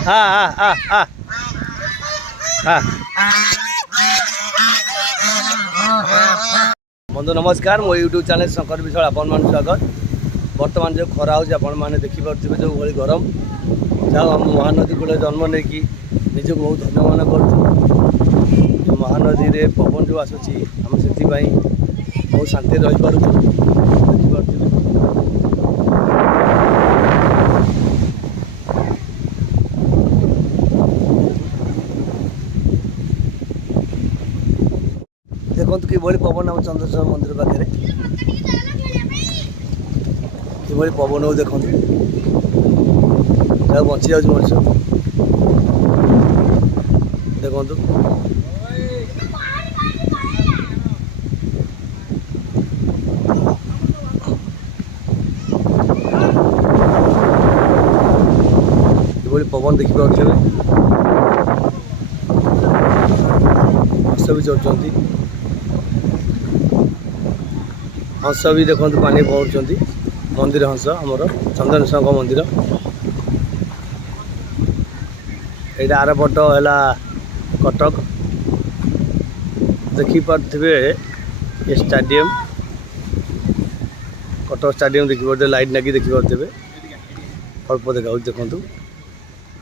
हाँ हाँ हाँ हाँ हाँ बंधु नमस्कार मो यूट्यूब चैनल शंकर विशाल आपण मान स्वागत। बर्तमान जो खरा हो मैंने देखिपे जो भाई गरम जाओ आम महानदी कूल जन्म नहीं कि निजक बहुत धन्य मन कर महानदी रे पवन जो आसूँ आम से बहुत शांति रहीपर देखिपे देखो कि पवन आम चंद्रेश्वर मंदिर पाखे कि पवन हो देखो बची जाऊँ मनुष्य देखु कि पवन देखिपे हंस भी चढ़ुंट हंस भी देखो पानी पहुँच मंदिर हंस आमर चंद्रेश्वर मंदिर यहाँ आर पट है कटक देखिपे ये स्टाडियम कटक स्टाडियम देखिपे लाइट लगी देखिपे अल्प देखा देखु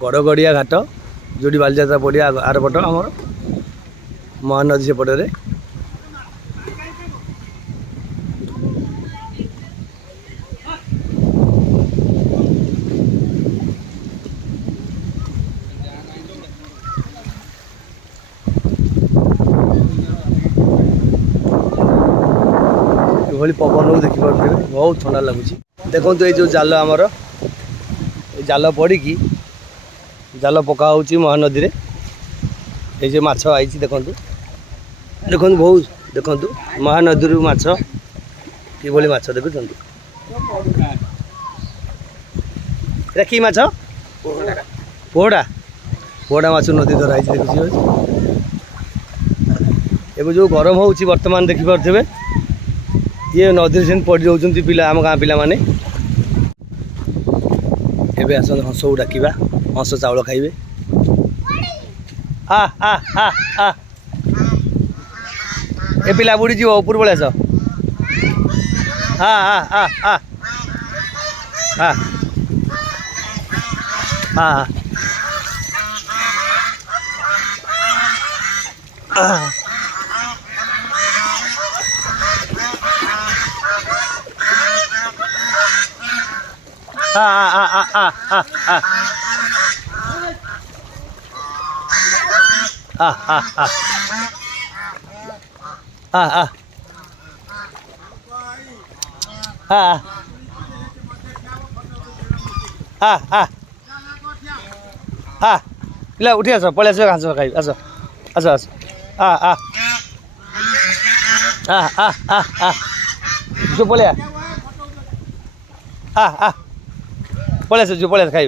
गड़गड़िया घाट जो बालीजात्रा पड़िया आर पट आमर महानदी सेपटे पवन देखिपे बहुत ठंडा लगुच देखो ये जो जाल आमर जाल पड़ी जाल पका महानदी रे ये जो माछ आई देखु देखो बहुत देखु महानदी माछ कि माछ देखुं कि माछ पोहड़ा पोहड़ा माछ नदी धरा देखुच एवं जो गरम हो बर्तमान देखिपे ये नदी से पड़ जाऊँ पिला आम गाँ पिला माने एबे आस हंस को डाकिबा हंस चाउल खाइबे आ आ आ आ ए पिला बुड़ी जीव ऊपर पड़े आस हाँ हाँ हाँ हाँ हाँ हाँ पिला उठी आस पलि आस घास खाइ आस आस आस जो पलिया पलि आस जो पलि आस खाइ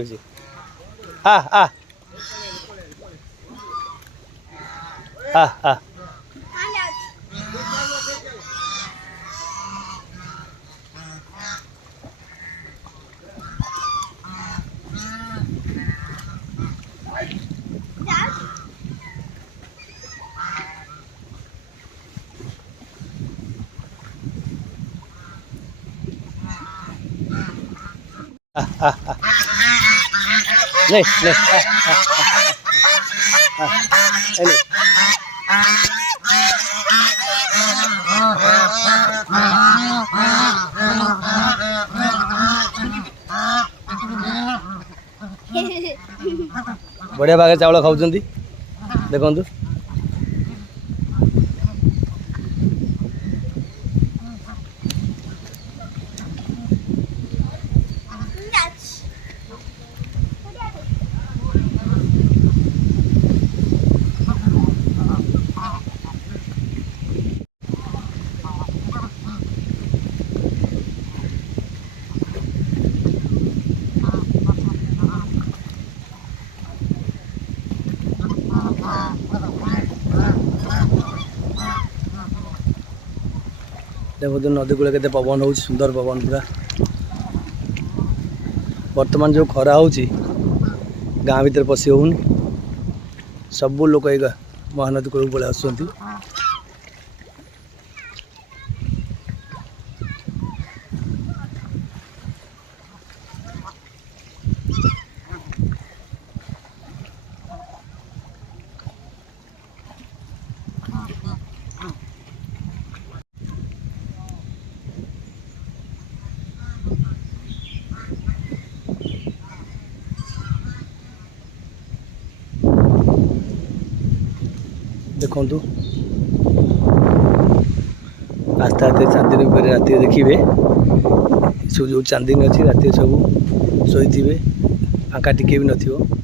नहीं बढ़िया भागे चावल खाऊँ देखु देखो नदी कूल के पवन हो सुंदर पवन पूरा बर्तमान जो खरा हो गाँ भीतर पशि होनी सब लोक ये महानदी कूल पलि आसुँच। देखु आस्ते आस्ते चांदनी राति देखिए सब जो चांदनी अच्छी राति सब शोथे फाँका टिके भी नथिबो।